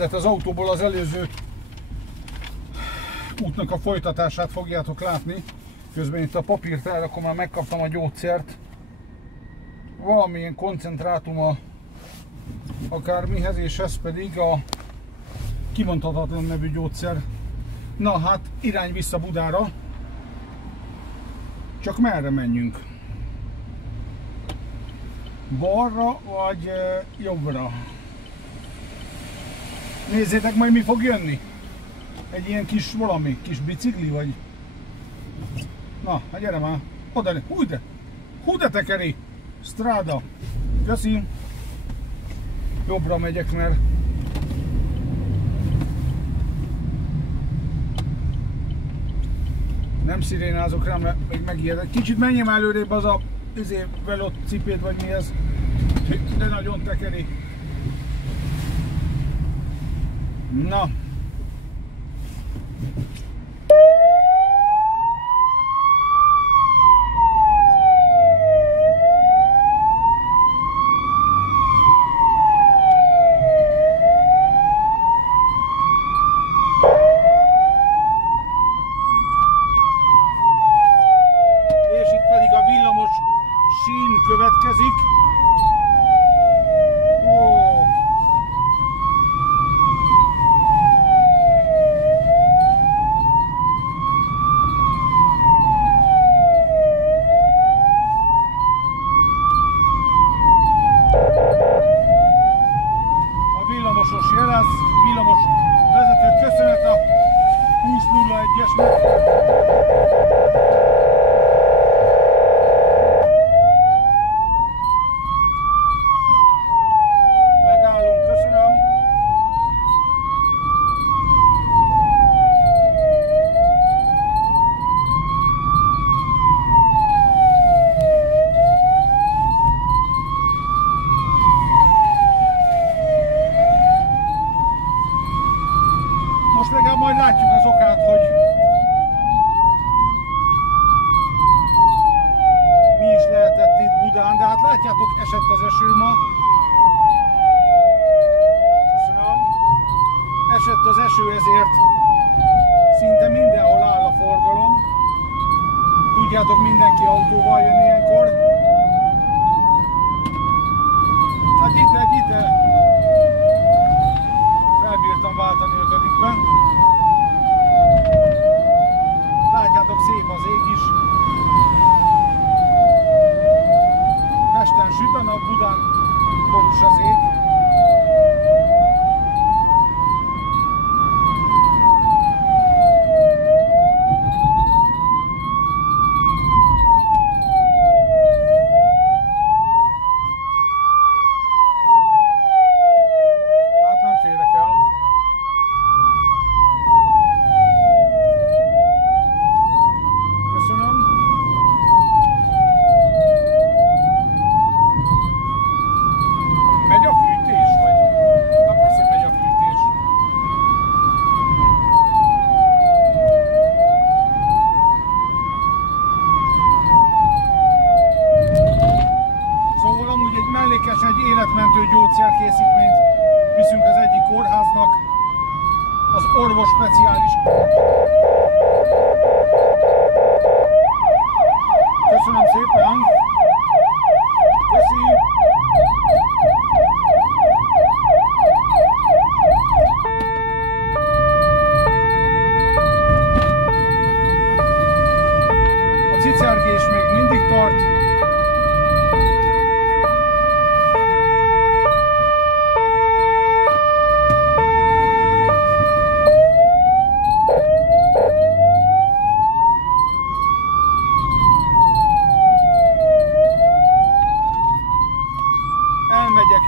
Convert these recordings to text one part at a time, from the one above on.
beszédet az autóból, az előző útnak a folytatását fogjátok látni. Közben itt a papírt elrakom, már megkaptam a gyógyszert. Valamilyen koncentrátuma akármihez, és ez pedig a kimondhatatlan nevű gyógyszer. Na hát, irány vissza Budára. Csak merre menjünk? Balra vagy jobbra? Nézzétek majd, mi fog jönni. Egy ilyen kis valami, kis bicikli vagy? Na, hát gyere már. Oda, hú de tekeri. Stráda. Köszi. Jobbra megyek, mert nem szirénázok rá, mert még megijedek. Kicsit menjem előrébb, az a velott cipét, vagy mi ez. De nagyon tekeri. Na. Mindenki autóval jön ilyenkor. Hát itt. Felbírtam váltani 5-ben. Látjátok, szép az ég is. Pesten süt a nap, Budán borús az ég. Gyógyszerkészítményt viszünk az egyik kórháznak, az orvos speciális. Köszönöm szépen! Köszi! A cicergés még mindig tart.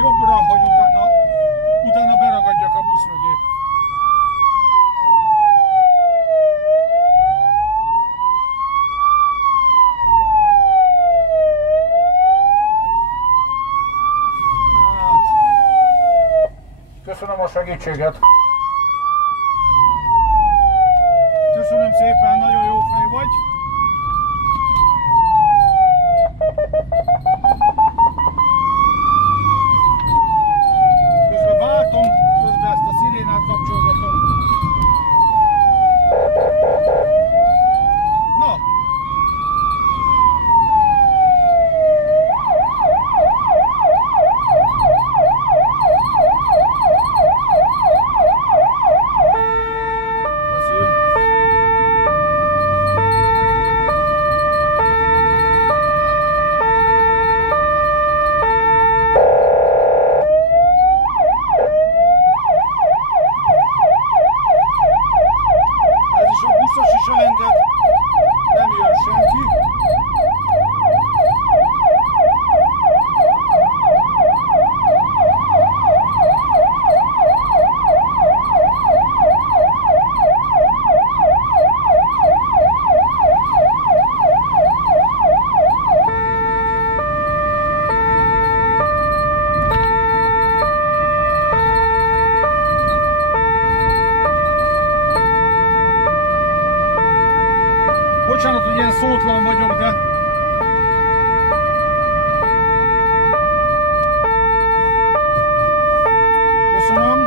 Jobbra, hogy utána beragadjak a busz mögé. Hát. Köszönöm a segítséget. Köszönöm szépen, nagyon jó fej vagy. Közben ezt a szirénát szótlan vagyok, de köszönöm.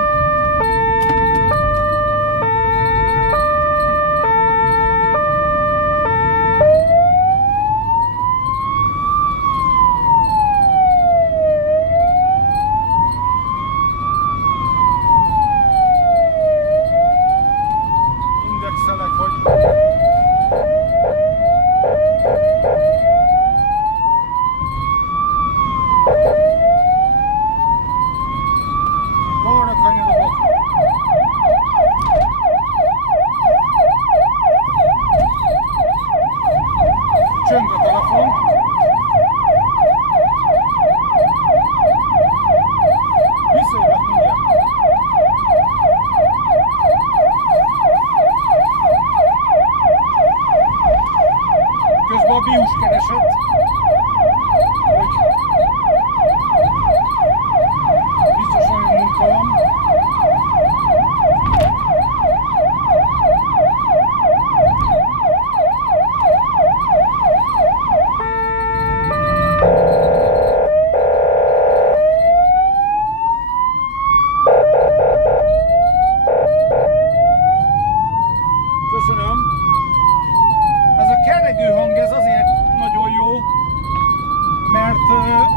Indexelek, hogy balra kanyarodok. Csöng a telefon. Visszajövök mindjárt. Közben a bius keresett, hogy biztos olyan munka van. Köszönöm. Ez a keregő hang, ez azért nagyon jó, mert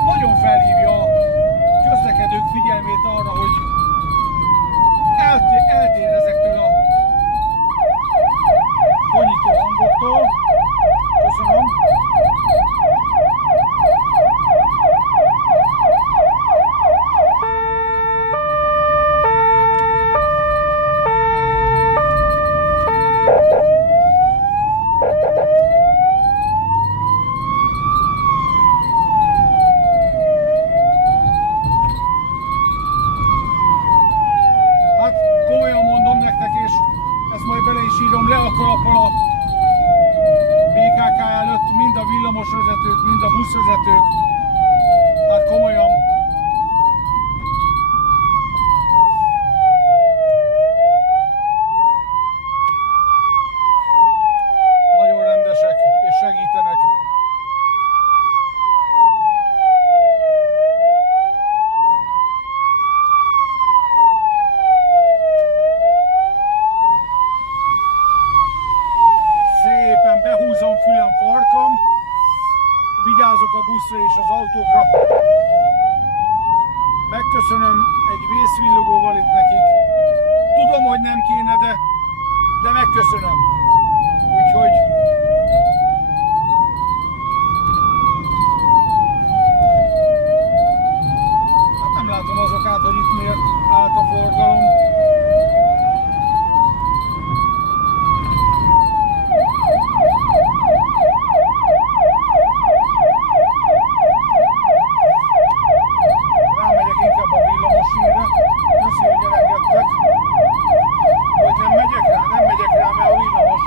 nagyon felhívja a közlekedők figyelmét arra, hogy eltér ezektől a konyító hangoktól. Köszönöm. Hát komolyan mondom nektek, és ezt majd bele is írom le a kalappal a BKK előtt, mind a villamosvezetők, mind a buszvezetők. Hát komolyan. Nagyon rendesek és segítenek. Szépen behúzom fülem, farkam, vigyázok a buszra és az autókra. Megköszönöm egy vészvillogóval itt nekik. Tudom, hogy nem kéne, de megköszönöm. Úgyhogy hát nem látom az okát, hogy itt miért állt a forgalom. Rámegyek inkább a villamosírra. Köszi, hogy elengedtek. Vagy nem megyek rá, mert a villamos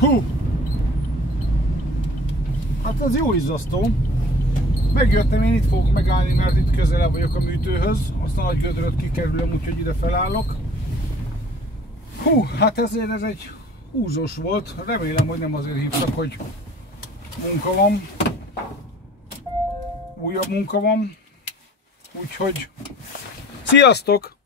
Hú! Hát ez jó izzasztó. Megjöttem, én itt fogok megállni, mert itt közelebb vagyok a műtőhöz. Azt a nagy gödröt kikerülöm, úgyhogy ide felállok. Hú, hát ezért ez egy húzós volt. Remélem, hogy nem azért hívtak, hogy munka van. Újabb munka van. Úgyhogy sziasztok!